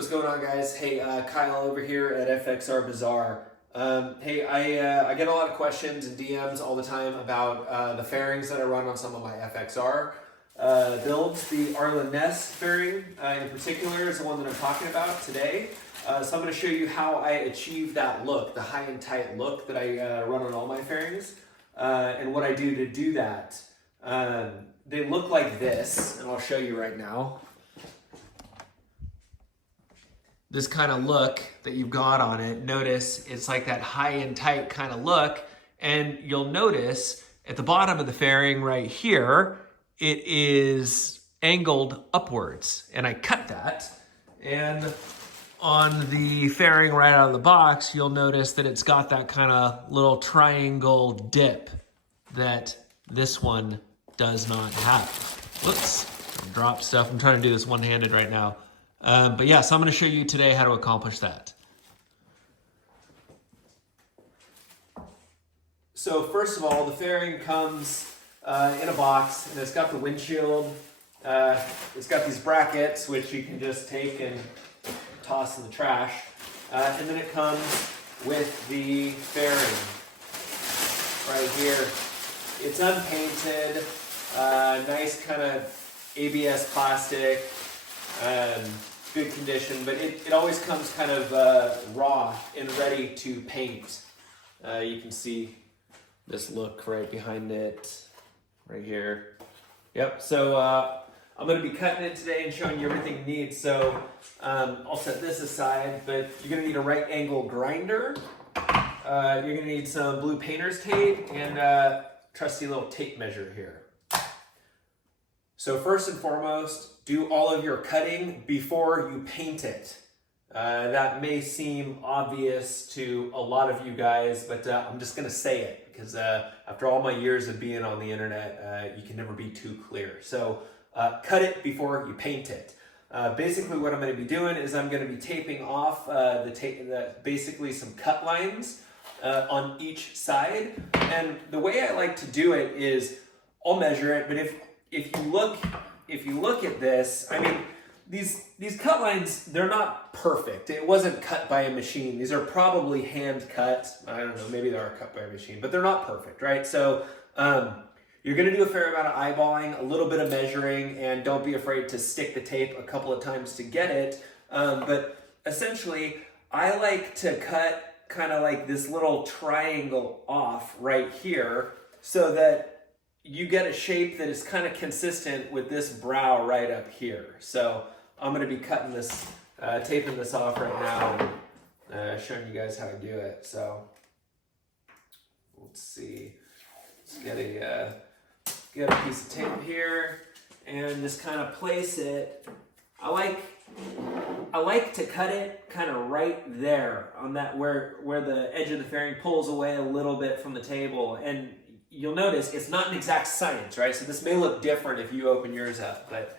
What's going on, guys? Hey, Kyle over here at FXR Bazaar. Hey, I get a lot of questions and DMs all the time about the fairings that I run on some of my FXR builds. The Arlen Ness fairing in particular is the one that I'm talking about today. So I'm going to show you how I achieve that look, the high and tight look that I run on all my fairings, and what I do to do that. They look like this, and I'll show you right now. This kind of look that you've got on it, notice it's like that high and tight kind of look, and you'll notice at the bottom of the fairing right here, it is angled upwards, and I cut that, and on the fairing right out of the box, you'll notice that it's got that kind of little triangle dip that this one does not have. Whoops, drop stuff. I'm trying to do this one-handed right now. But yeah, so I'm going to show you today how to accomplish that. So first of all, the fairing comes in a box, and it's got the windshield. It's got these brackets, which you can just take and toss in the trash. And then it comes with the fairing right here. It's unpainted, nice kind of ABS plastic. Good condition, but it always comes kind of raw and ready to paint. You can see this look right behind it, right here. Yep, so I'm going to be cutting it today and showing you everything you need. So I'll set this aside, but you're going to need a right angle grinder. You're going to need some blue painter's tape and trusty little tape measure here. So first and foremost, do all of your cutting before you paint it. That may seem obvious to a lot of you guys, but I'm just gonna say it because after all my years of being on the internet, you can never be too clear. So cut it before you paint it. Basically what I'm gonna be doing is I'm gonna be taping off basically some cut lines on each side. And the way I like to do it is I'll measure it, but if you look at this, I mean, these cut lines, they're not perfect. It wasn't cut by a machine. These are probably hand cut. I don't know, maybe they are cut by a machine, but they're not perfect, right? So you're gonna do a fair amount of eyeballing, a little bit of measuring, and don't be afraid to stick the tape a couple of times to get it. But essentially, I like to cut kind of like this little triangle off right here so that you get a shape that is kind of consistent with this brow right up here. So I'm going to be cutting this, taping this off right now and showing you guys how to do it. So let's see. Let's get a piece of tape here and just kind of place it. I like to cut it kind of right there on that where the edge of the fairing pulls away a little bit from the table. And you'll notice it's not an exact science, right? So this may look different if you open yours up, but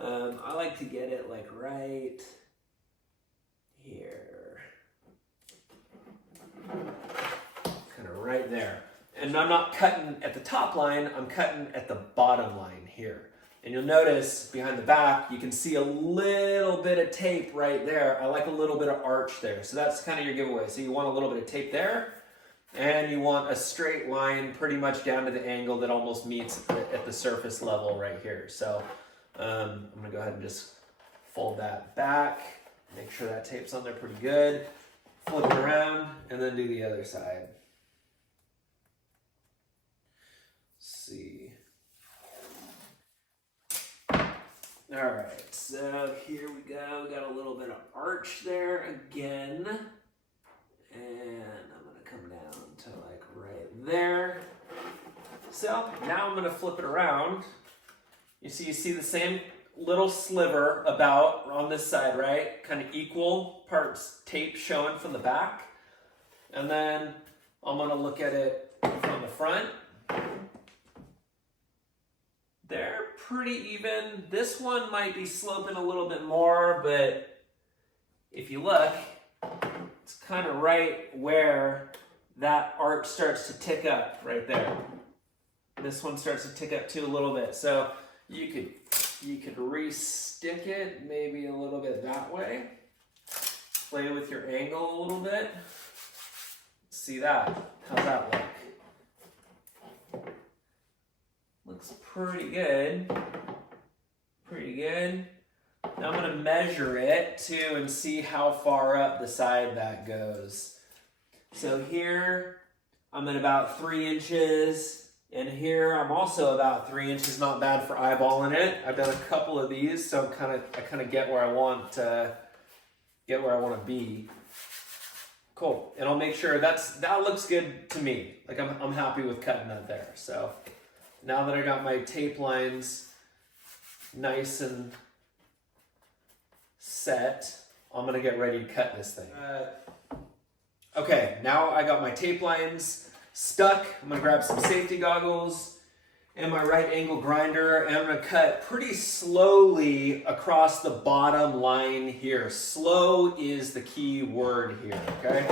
I like to get it like right here. Kind of right there. And I'm not cutting at the top line, I'm cutting at the bottom line here. And you'll notice behind the back, you can see a little bit of tape right there. I like a little bit of arch there. So that's kind of your giveaway. So you want a little bit of tape there. And you want a straight line pretty much down to the angle that almost meets at the surface level right here. So I'm gonna go ahead and just fold that back, make sure that tape's on there pretty good, flip it around, and then do the other side. Let's see. All right, so here we go. We got a little bit of arch there again. And I'm gonna come down to like right there. So now I'm gonna flip it around. You see the same little sliver about on this side, right? Kind of equal parts tape showing from the back. And then I'm gonna look at it from the front. They're pretty even. This one might be sloping a little bit more, but if you look, it's kind of right where that arch starts to tick up right there. This one starts to tick up too a little bit. So you could re-stick it maybe a little bit that way. play with your angle a little bit. See that? How's that look? Looks pretty good. Pretty good. Now I'm going to measure it too and see how far up the side that goes. So here I'm at about 3 inches, and here I'm also about 3 inches. Not bad for eyeballing it. I've done a couple of these, so I kind of get where I want to be. Cool. And I'll make sure that looks good to me. Like I'm happy with cutting that there. So now that I got my tape lines nice and set, I'm gonna get ready to cut this thing. Okay, now I got my tape lines stuck. I'm gonna grab some safety goggles and my right angle grinder, and I'm gonna cut pretty slowly across the bottom line here. Slow is the key word here, okay?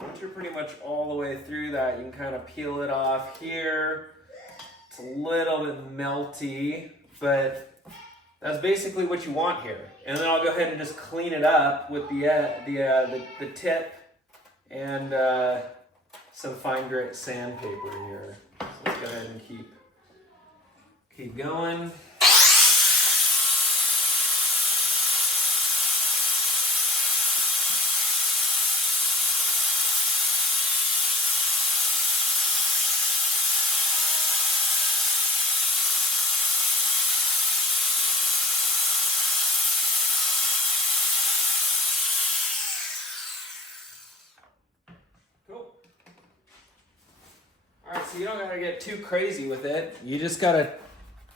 Once you're pretty much all the way through that, you can kind of peel it off here. It's a little bit melty, but that's basically what you want here. And then I'll go ahead and just clean it up with the tip and some fine grit sandpaper here. So let's go ahead and keep going. So you don't gotta get too crazy with it. You just gotta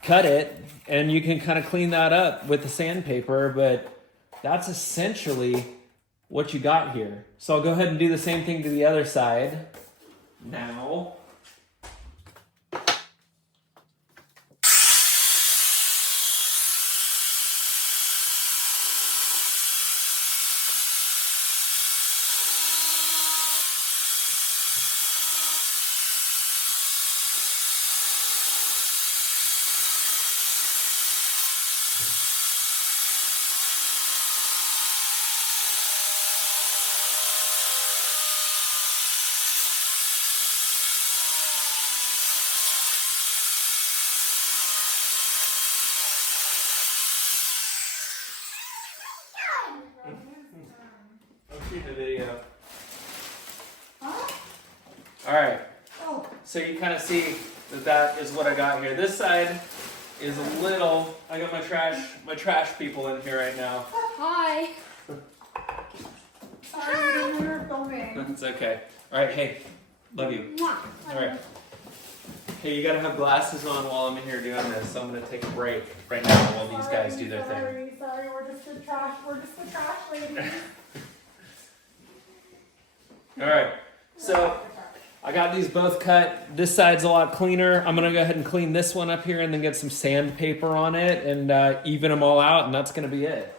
cut it, and you can kind of clean that up with the sandpaper, but that's essentially what you got here. So I'll go ahead and do the same thing to the other side now. The video. Huh? All right. Oh. So you kind of see that is what I got here. This side is a little. I got my trash people in here right now. Hi. It's okay. All right. Hey, love you. All right. Hey, you gotta have glasses on while I'm in here doing this. So I'm gonna take a break right now while these guys do their thing. Sorry, we're just the trash ladies. All right, so I got these both cut. This side's a lot cleaner. I'm gonna go ahead and clean this one up here and then get some sandpaper on it and even them all out, and that's gonna be it.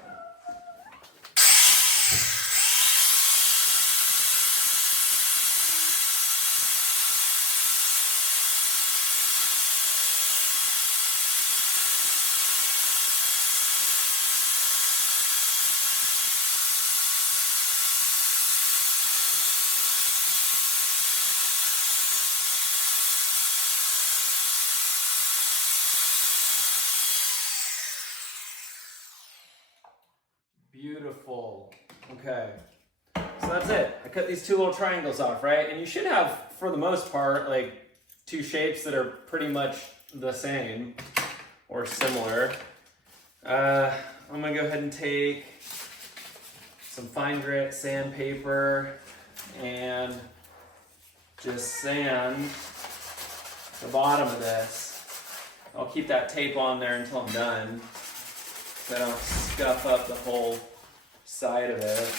Beautiful. Okay. So that's it. I cut these two little triangles off, right? And you should have, for the most part, like two shapes that are pretty much the same or similar. I'm gonna go ahead and take some fine grit sandpaper and just sand the bottom of this. I'll keep that tape on there until I'm done, so I don't scuff up the whole side of it.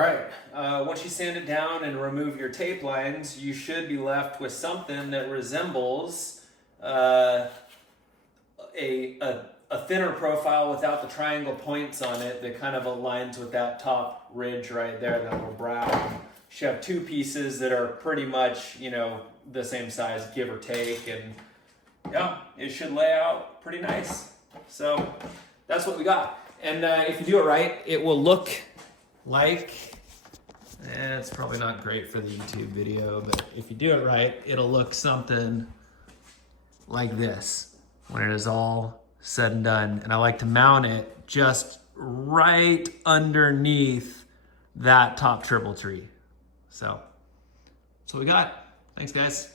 right, once you sand it down and remove your tape lines, you should be left with something that resembles a thinner profile without the triangle points on it that kind of aligns with that top ridge right there, that little brow. You should have two pieces that are pretty much, you know, the same size, give or take, and yeah, it should lay out pretty nice. So that's what we got. And if you do it right, it will look like, it's probably not great for the YouTube video, but if you do it right, it'll look something like this when it is all said and done. And I like to mount it just right underneath that top triple tree. So that's what we got. Thanks, guys.